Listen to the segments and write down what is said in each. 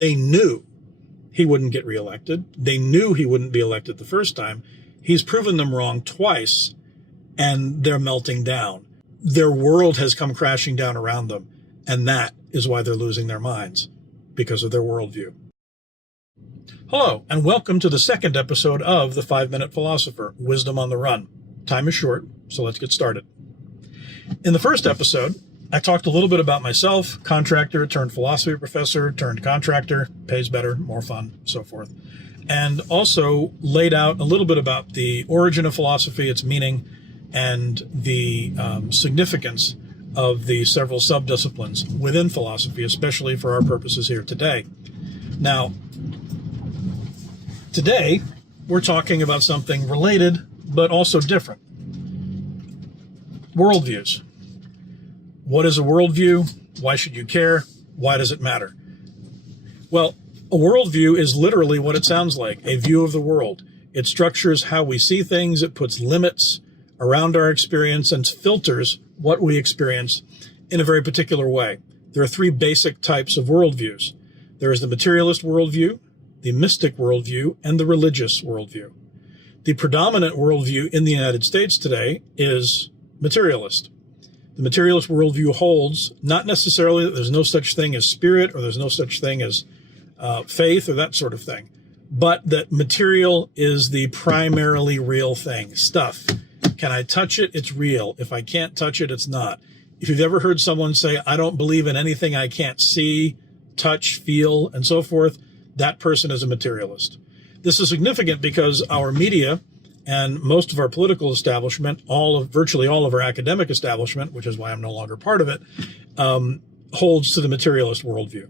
They knew he wouldn't get reelected. They knew he wouldn't be elected the first time. He's proven them wrong twice, and they're melting down. Their world has come crashing down around them, and that is why they're losing their minds, because of their worldview. Hello, and welcome to the second episode of the 5-Minute Philosopher, Wisdom on the Run. Time is short, so let's get started. In the first episode, I talked a little bit about myself, contractor turned philosophy professor turned contractor, pays better, more fun, so forth. And also laid out a little bit about the origin of philosophy, its meaning, and the significance of the several subdisciplines within philosophy, especially for our purposes here today. Now, today, we're talking about something related, but also different. Worldviews. What is a worldview? Why should you care? Why does it matter? Well, a worldview is literally what it sounds like, a view of the world. It structures how we see things. It puts limits around our experience and filters what we experience in a very particular way. There are three basic types of worldviews. There is the materialist worldview, the mystic worldview, and the religious worldview. The predominant worldview in the United States today is materialist. The materialist worldview holds not necessarily that there's no such thing as spirit or there's no such thing as faith or that sort of thing, but that material is the primarily real thing, stuff. Can I touch it? It's real. If I can't touch it, it's not. If you've ever heard someone say, I don't believe in anything I can't see, touch, feel, and so forth, that person is a materialist. This is significant because our media and most of our political establishment, virtually all of our academic establishment, which is why I'm no longer part of it, holds to the materialist worldview.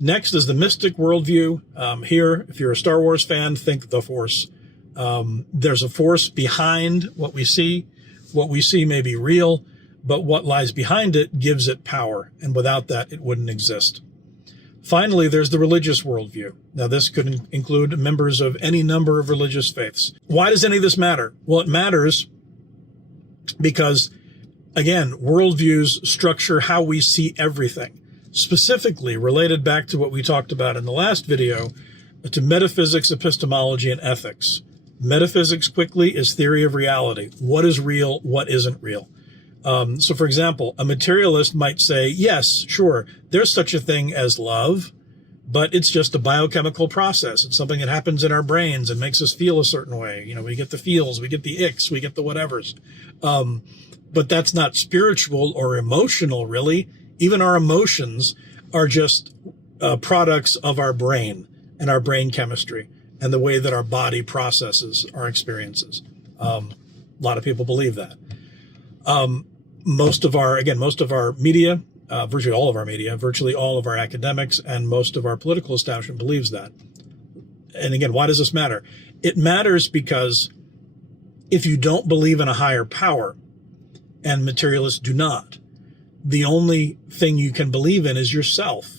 Next is the mystic worldview. Here, if you're a Star Wars fan, think the Force. There's a force behind what we see. What we see may be real, but what lies behind it gives it power, and without that, it wouldn't exist. Finally, there's the religious worldview. Now, this could include members of any number of religious faiths. Why does any of this matter? Well, it matters because, again, worldviews structure how we see everything. Specifically, related back to what we talked about in the last video, to metaphysics, epistemology, and ethics. Metaphysics, quickly, is theory of reality. What is real? What isn't real? So, for example, a materialist might say, yes, sure, there's such a thing as love, but it's just a biochemical process. It's something that happens in our brains and makes us feel a certain way. You know, we get the feels, we get the icks, we get the whatevers. But that's not spiritual or emotional, really. Even our emotions are just products of our brain and our brain chemistry and the way that our body processes our experiences. A lot of people believe that. Most of our media, virtually all of our media, virtually all of our academics, and most of our political establishment believes that. And again, why does this matter? It matters because if you don't believe in a higher power, and materialists do not, the only thing you can believe in is yourself.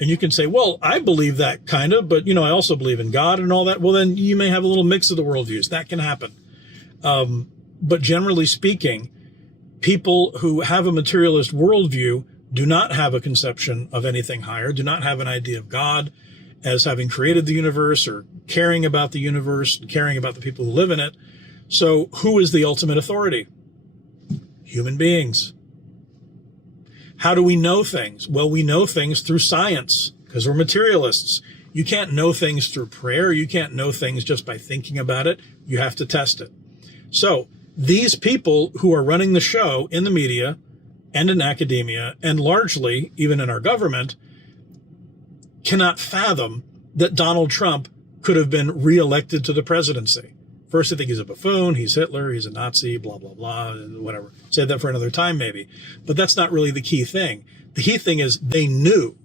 And you can say, well, I believe that kind of, but, I also believe in God and all that. Well, then you may have a little mix of the worldviews. That can happen. But generally speaking, people who have a materialist worldview do not have a conception of anything higher, do not have an idea of God as having created the universe or caring about the universe, caring about the people who live in it. So who is the ultimate authority? Human beings. How do we know things? Well, we know things through science because we're materialists. You can't know things through prayer. You can't know things just by thinking about it. You have to test it. So these people who are running the show in the media and in academia, and largely even in our government, cannot fathom that Donald Trump could have been reelected to the presidency. First, they think he's a buffoon, he's Hitler, he's a Nazi, blah, blah, blah, whatever. Save that for another time, maybe. But that's not really the key thing. The key thing is they knew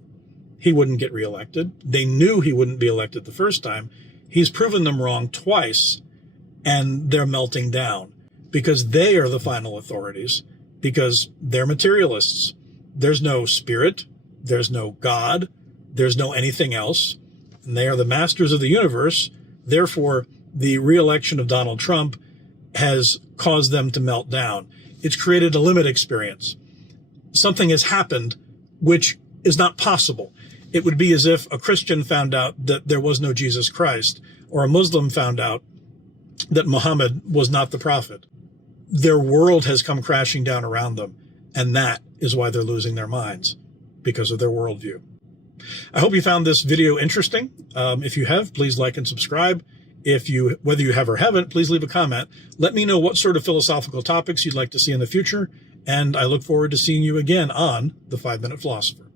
he wouldn't get reelected. They knew he wouldn't be elected the first time. He's proven them wrong twice, and they're melting down because they are the final authorities, because they're materialists. There's no spirit, there's no God, there's no anything else, and they are the masters of the universe. Therefore, the re-election of Donald Trump has caused them to melt down. It's created a limit experience. Something has happened which is not possible. It would be as if a Christian found out that there was no Jesus Christ, or a Muslim found out that Muhammad was not the prophet. Their world has come crashing down around them, and that is why they're losing their minds, because of their worldview. I hope you found this video interesting. If you have, please like and subscribe. Whether you have or haven't, please leave a comment. Let me know what sort of philosophical topics you'd like to see in the future, and I look forward to seeing you again on The 5-Minute Philosopher.